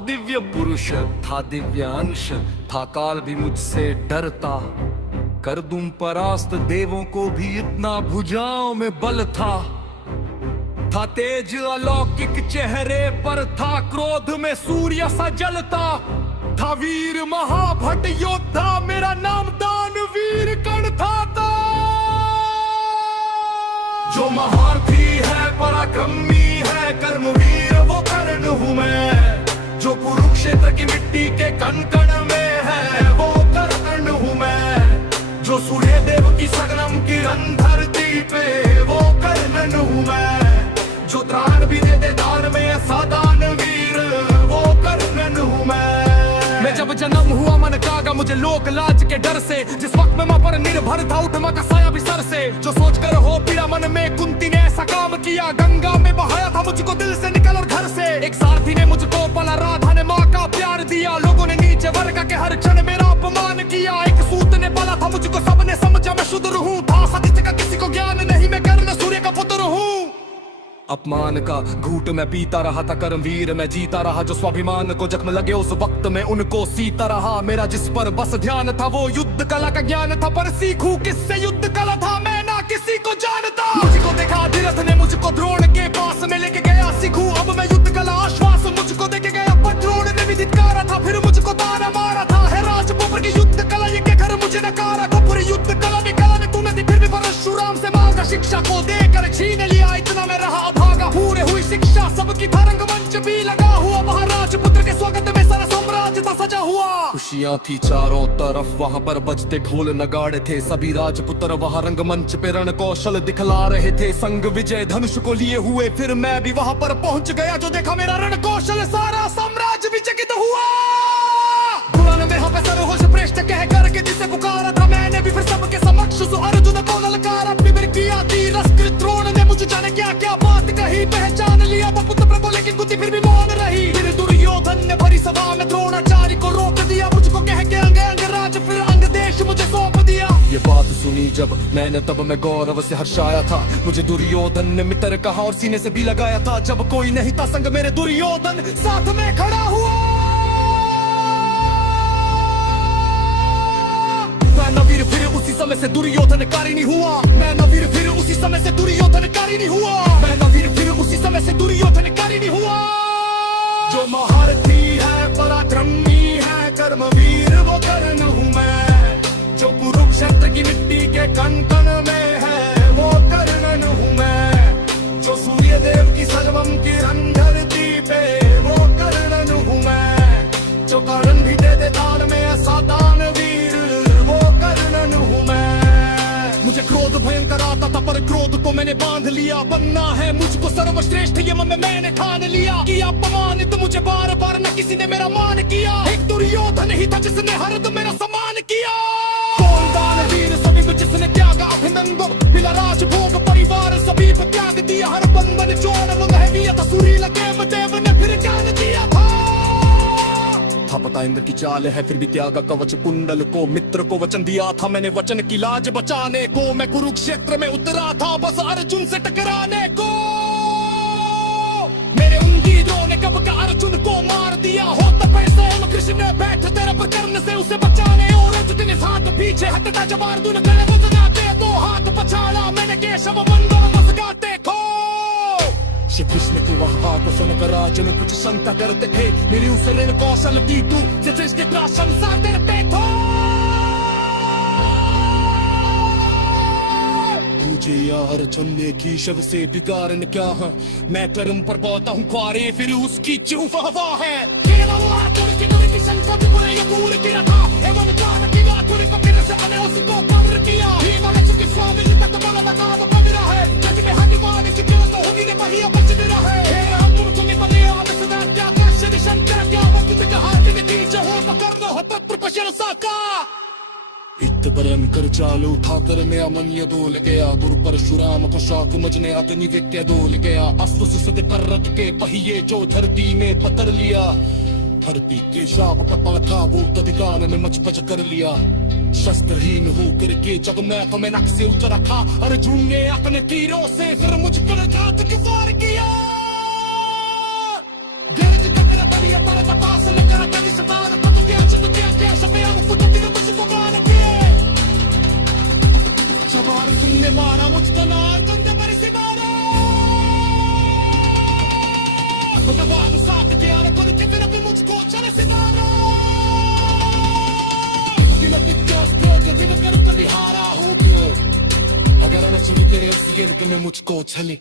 दिव्य पुरुष, था दिव्य अंश, था काल भी मुझसे डरता। कर दूं परास्त देवों को भी, इतना भुजाओं में बल था तेज अलौकिक चेहरे पर, था क्रोध में सूर्य सा जलता। था वीर महाभट योद्धा, मेरा नाम दानवीर कणथा था। जो महारथी है पराक्रमी है, कर्मवीर वो कर्ण हूँ मैं। जो कुरुक्षेत्र की मिट्टी के कण कण में है, वो कर्ण हूँ मैं। जो सूर्य देव की सगनम किरण धरती पे, वो कर्ण हूँ मैं। जो त्राण भी दे दे दान में, ऐसा दानवीर वो कर्ण हूँ मैं जब जन्म हुआ मन कागा मुझे लोक लाज के डर से, जिस वक्त में मां पर निर्भर था उठमा का साया भी सर से। जो सोच कर हो पीड़ा मन में, कुंती ने ऐसा काम किया, गंगा में बहाया था मुझको दिल से निकल और घर से। एक सारथी ने मुझको पाला, राधा ने माँ का प्यार दिया। लोगों ने नीचे वर्ग के हर क्षण मेरा अपमान किया। एक सूत ने पाला था मुझको, सबने समझा मैं शुद्र हूँ। था सत्य का किसी को ज्ञान नहीं, मैं कर्ण सूर्य का पुत्र हूँ। अपमान का घूट मैं पीता रहा था, कर्मवीर मैं जीता रहा। जो स्वाभिमान को जख्म लगे उस वक्त में उनको सीता रहा। मेरा जिस पर बस ध्यान था वो युद्ध कला का ज्ञान था, पर सीखूं किससे युद्ध कला था मैं ना किसी को जानता। मुझको देखा अधिरथ ने मुझको द्रोण के पास में लेके गया, सीखूं अब मैं युद्ध कला आश्वास मुझको देके गया। पर द्रोण ने भी धिक्कारा था, फिर मुझको ताना मारा था। है राजपुत्र की युद्ध कला ये घर मुझे नकारा था। पूरी युद्ध कला में तूने दी, फिर भी परशुराम से मांगा। शिक्षा को देकर छीन लिया, इतना मैं रहा पूरे हुई शिक्षा सबकी था। रंगमंच भी लगा हुआ, वहाँ राजपुत्र के स्वागत में सारा साम्राज्य था सजा हुआ। खुशियाँ थी चारों तरफ, वहाँ पर बजते ढोल नगाड़े थे। सभी राजपुत्र वहाँ रंगमंच पे रण कौशल दिखला रहे थे। संग विजय धनुष को लिए हुए, फिर मैं भी वहाँ पर पहुँच गया। जो देखा मेरा रण कौशल, सारा साम्राज्य भी चकित हुआ। दुल्हन में यहाँ पे सरहोश प्रेष्ठ कह करके जिसे पुकारा था, मैंने भी फिर सबके समक्ष सो अर्जुन को ललकारा। अपनी बिर किया थी रसकृत द्रोण ने, मुझे जाने क्या क्या बात कही। पहचान लिया वो पुत्र प्रभु, लेकिन कुंती फिर भी मौन रही। फिर दुर्योधन ने भरी सभा में द्रोणाचार्य को रोक दिया। मुझको कह के अंग अंग राज, फिर अंग देश मुझे सौंप दिया। ये बात सुनी जब मैंने, तब मैं गौरव से हर्षाया था। मुझे दुर्योधन ने मित्र कहा और सीने से भी लगाया था। जब कोई नहीं था संग मेरे, दुर्योधन साथ में खड़ा हुआ। मैं नवीर फिर उसी समय से दुर्योधनकारी नहीं हुआ। मैं नवीर फिर उसी समय से दुर्योधनकारी नहीं हुआ। मैं नवीर फिर उसी समय से दुर्योधनकारी नहीं हुआ। जो महारथी है पराक्रमी है, कर्मवीर वो कर्ण हूँ मैं। जो कुरुक्षेत्र की मिट्टी के कण कण में है, वो कर्ण हूँ मैं। जो सूर्य देव की सर्वम किरण धरती पे, वो कर्ण हूँ मैं। जो कर्ण भी दे दे दान में, ऐसा दानवीर हूँ मैं। मुझे क्रोध भयंकर आता था, पर क्रोध को मैंने बांध लिया। बनना है मुझको सर्वश्रेष्ठ ये मन में मैंने ठान लिया। कि अपमानित मुझे बार बार न किसी ने मेरा मान किया। एक दुर्योधन ही था जिसने हरदम मेरा सम्मान किया। कौन दानवीर सभी में जिसने त्यागा अभिनंदन, मिला राजभोग परिवार सभी को त्याग दिया। हर बंधन चोर महविया था, सुरीला देव देव ने फिर ज्ञान दिया था। पता इंद्र की चाल है, फिर भी त्यागा कवच कुंडल को। मित्र को वचन दिया था मैंने, वचन की लाज बचाने को। मैं कुरुक्षेत्र में उतरा था बस अर्जुन से टकराने को। मेरे उन वीरों ने कब का अर्जुन को मार दिया होता। पैसे कृष्ण बैठते रब कर्ण से उसे बचाने। और अर्जुन इस हाथ पीछे हटता, जब अर्जुन करे बसगाते तो हाथ पछाड़ा मैंने। केशव मंदर बस गाते खो। श्री कृष्ण की वह बात सुनकर अर्जुन कुछ शंका करते थे। मेरी उस ऋण कौशल की तू जिसकी प्रशंसा करते थे। मुझे यार अर्जुन ने की शव से बिगाड़न क्या है। मैं कर्म पर पाता हूँ क्वारे, फिर उसकी चूफ हवा है। खेला हुआ अर्जुन की शंका भी बुरे ये दूर किया था। एवं जान की बात पूरी को फिर से मैंने उसको कब्र किया। ही वाले चुके स्वामी जी तक बोला लगा तो कबीरा है। जज में हाथ मार चुके तो होगी ने बढ़िया बच भी रहा है। खेला हम तुम में बने और सदा क्या कैसे निशान क्या वक्त में कहा कि नीचे हो पकड़ना हो पत्र पशर साका। इत भयंकर चाल उठाकर मैं अमन्य डोल गया। गुरु परशुराम को शाक मजने अग्नि विद्या डोल गया। अस्त्र सुसद पर रथ के पहिए जो धरती में पतर लिया। धरती के शाप का पाथा वो तदिकान ने मच पच कर लिया। शस्त्रहीन होकर के जब मैं तो मैं नक से उतरा था, अर्जुन ने अपने तीरों से फिर मुझ पर घात वार किया। io pare da passo le carte di settimana quando piace tutti a te sappiamo tutto che non si può fare che सवार सुनने मारा मुझको नार तुमने बरसी मारा तो दबान साथ के आने पर के फिर अभी मुझको चले सितारा दिलों की जोश को दिल कर कभी हारा हूँ क्यों अगर आना चुनी तेरे उसी के में मुझको चली